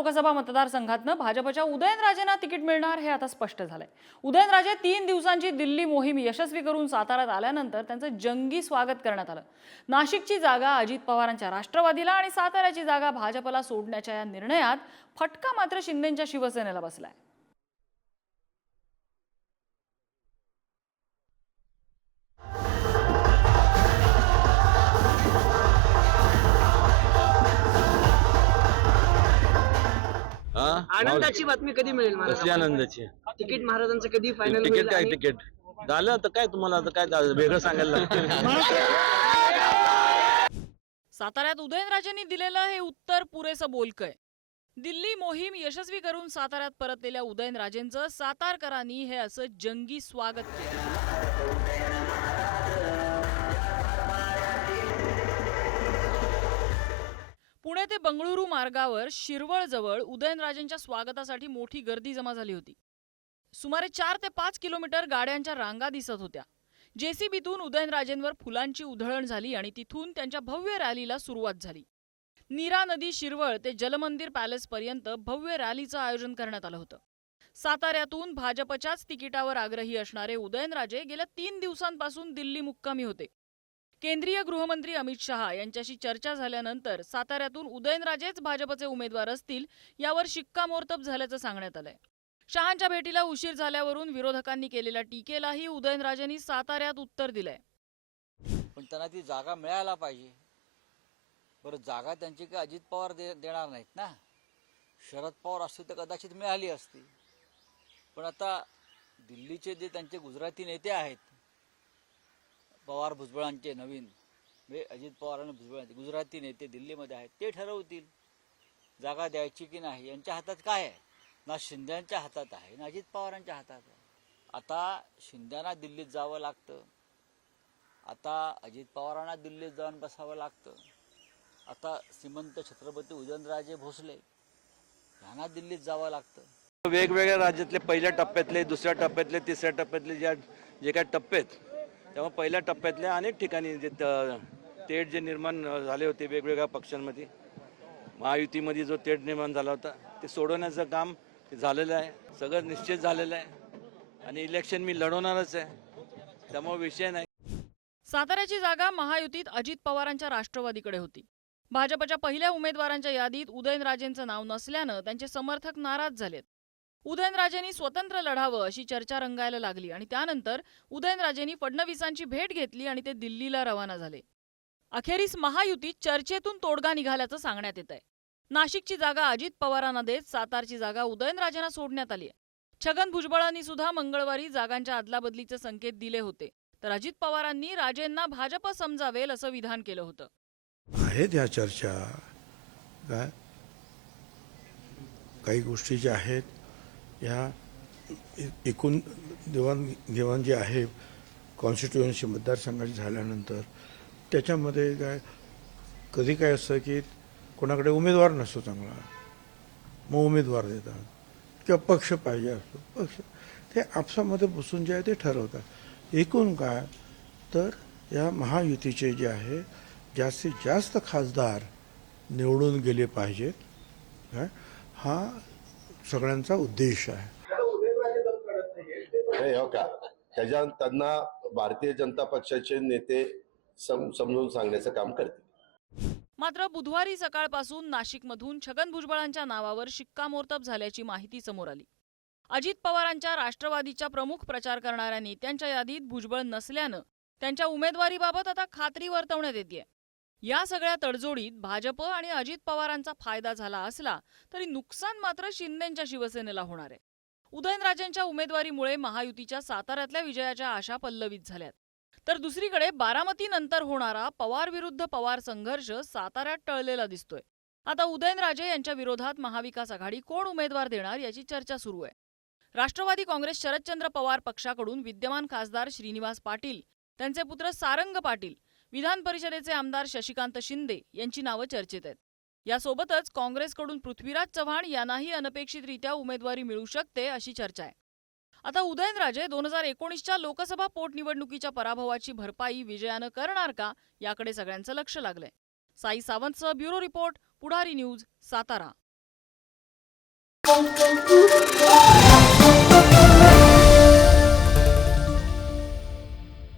लोकसभा मतदारसंघातनं भाजपच्या उदयनराजेंना तिकीट मिळणार हे आता स्पष्ट झालंय. उदयनराजे तीन दिवसांची दिल्ली मोहीम यशस्वी करून साताऱ्यात आल्यानंतर त्यांचं जंगी स्वागत करण्यात आलं. नाशिकची जागा अजित पवारांच्या राष्ट्रवादीला आणि साताऱ्याची जागा भाजपला सोडण्याच्या या निर्णयात फटका मात्र शिंदेच्या शिवसेनेला बसलाय. आनंदाची बातमी कधी मिळेल मला? कसली आनंदाची? तिकीट महाराजांचं कधी फायनल तिकीट होईल काय तिकीट? झालं आता काय तुम्हाला आता काय झालं? वेगळं सांगायला लागतं. साताऱ्यात उदयनराजेंनी दिलेलं हे उत्तर पुरेसं बोलकंय. दिल्ली मोहीम यशस्वी करून साताऱ्यात परतलेल्या उदयनराजेंचं सातारकरांनी हे असं जंगी स्वागत केलं. पुणे ते बंगळुरू मार्गावर शिरवळजवळ उदयनराजेंच्या स्वागतासाठी मोठी गर्दी जमा झाली होती. सुमारे चार ते पाच किलोमीटर गाड्यांच्या रांगा दिसत होत्या. जेसीबीतून उदयनराजेंवर फुलांची उधळण झाली आणि तिथून त्यांच्या भव्य रॅलीला सुरुवात झाली. नीरा नदी शिरवळ ते जलमंदिर पॅलेसपर्यंत भव्य रॅलीचं आयोजन करण्यात आलं होतं. साताऱ्यातून भाजपच्याच तिकिटावर आग्रही असणारे उदयनराजे गेल्या तीन दिवसांपासून दिल्ली मुक्कामी होते. केंद्रीय गृहमंत्री अमित शहा यांच्याशी चर्चा झाल्यानंतर साताऱ्यातून उदयनराजेच भाजपचे उमेदवार असतील यावर शिक्कामोर्तब झाल्याचं सांगण्यात आलंय. शहांच्या भेटीला उशीर झाल्यावरून विरोधकांनी केलेल्या टीकेलाही उदयनराजेंनी साताऱ्यात उत्तर दिलंय. पण त्यांना ती जागा मिळायला पाहिजे. बरं जागा त्यांची काय अजित पवार दे देणार नाहीत ना? शरद पवार असते तर कदाचित मिळाली असती. पण आता दिल्लीचे जे त्यांचे गुजराती नेते आहेत पवार भुजबळांचे नवीन. म्हणजे अजित पवार आणि भुजबळांचे. गुजराती नेते दिल्लीमध्ये आहेत. ते ठरवतील जागा द्यायची की नाही. यांच्या हातात काय आहे? ना शिंद्यांच्या हातात आहे ना अजित पवारांच्या हातात आहे. आता शिंद्यांना दिल्लीत जावं लागतं. आता अजित पवारांना दिल्लीत जाऊन बसावं लागतं. आता श्रीमंत छत्रपती उदयनराजे भोसले यांना दिल्लीत जावं लागतं. वेगवेगळ्या राज्यातले पहिल्या टप्प्यातले दुसऱ्या टप्प्यातले तिसऱ्या टप्प्यातले ज्या जे काय टप्पे आहेत तेव्हा पहिल्या टप्प्यातल्या अनेक ठिकाणी जे त- तेढ जे निर्माण झाले होते वेगवेगळ्या पक्षांमध्ये महायुतीमध्ये जो तेढ निर्माण झाला होता ते सोडवण्याचं काम झालेलं आहे. सगळं निश्चित झालेलं आहे. आणि इलेक्शन मी लढवणारच आहे. त्यामुळे विषय नाही. साताऱ्याची जागा महायुतीत अजित पवारांच्या राष्ट्रवादीकडे होती. भाजपच्या पहिल्या उमेदवारांच्या यादीत उदयनराजेंचं नाव नसल्यानं त्यांचे समर्थक नाराज झालेत. उदयनराजेंनी स्वतंत्र लढावं अशी चर्चा रंगायला लागली आणि त्यानंतर उदयनराजेंनी फडणवीसांची भेट घेतली आणि ते दिल्लीला रवाना झाले. अखेरीस महायुतीत चर्चेतून तोडगा निघाल्याचं सांगण्यात येत आहे नाशिकची जागा अजित पवारांना देत सातारची जागा उदयनराजेंना सोडण्यात आली छगन भुजबळांनी सुद्धा मंगळवारी जागांच्या अदलाबदलीचे संकेत दिले होते. तर अजित पवारांनी राजेंना भाजप समजावेल असं विधान केलं होतं. आहेत ह्या चर्चा. काय? काही गोष्टी ज्या आहेत ह्या एकूण देवाणघेवाण जी आहे कॉन्स्टिट्युएन्सी मतदारसंघाची झाल्यानंतर त्याच्यामध्ये काय कधी काय असतं की कोणाकडे उमेदवार नसतो चांगला. मग उमेदवार देतात. किंवा पक्ष पाहिजे असतो. पक्ष. ते आपसामध्ये बसून जे आहे ते ठरवतात. एकूण काय तर या महायुतीचे जे आहे जास्तीत जास्त खासदार निवडून गेले पाहिजेत. हा सगळ्यांचा उद्देश आहे. हो का? त्याच्या त्यांना भारतीय जनता पक्षाचे नेते सम समजून सांगण्याचं काम करतील. मात्र बुधवारी सकाळपासून नाशिकमधून छगन भुजबळांच्या नावावर शिक्कामोर्तब झाल्याची माहिती समोर आली. अजित पवारांच्या राष्ट्रवादीच्या प्रमुख प्रचार करणाऱ्या नेत्यांच्या यादीत भुजबळ नसल्यानं त्यांच्या उमेदवारीबाबत आता खात्री वर्तवण्यात येते या सगळ्या तडजोडीत भाजप आणि अजित पवारांचा फायदा झाला असला तरी नुकसान मात्र शिंदेच्या शिवसेनेला होणार आहे. उदयनराजेंच्या उमेदवारीमुळे महायुतीच्या साताऱ्यातल्या विजयाच्या आशा पल्लवित झाल्यात. तर दुसरीकडे बारामतीनंतर होणारा पवार विरुद्ध पवार संघर्ष साताऱ्यात टळलेला दिसतोय. आता उदयनराजे यांच्या विरोधात महाविकास आघाडी कोण उमेदवार देणार याची चर्चा सुरू आहे. राष्ट्रवादी काँग्रेस शरदचंद्र पवार पक्षाकडून विद्यमान खासदार श्रीनिवास पाटील त्यांचे पुत्र सारंग पाटील विधान परिषदेचे आमदार शशिकांत शिंदे यांची नावं चर्चेत आहेत. यासोबतच काँग्रेसकडून पृथ्वीराज चव्हाण यांनाही अनपेक्षितरित्या उमेदवारी मिळू शकते अशी चर्चा आहे. आता उदयनराजे दोन हजार एकोणीसच्या लोकसभा पोटनिवडणुकीच्या पराभवाची भरपाई विजयानं करणार का याकडे सगळ्यांचं लक्ष लागलंय. Sai सावंतसह bureau report Pudhari news Satara. Thank you.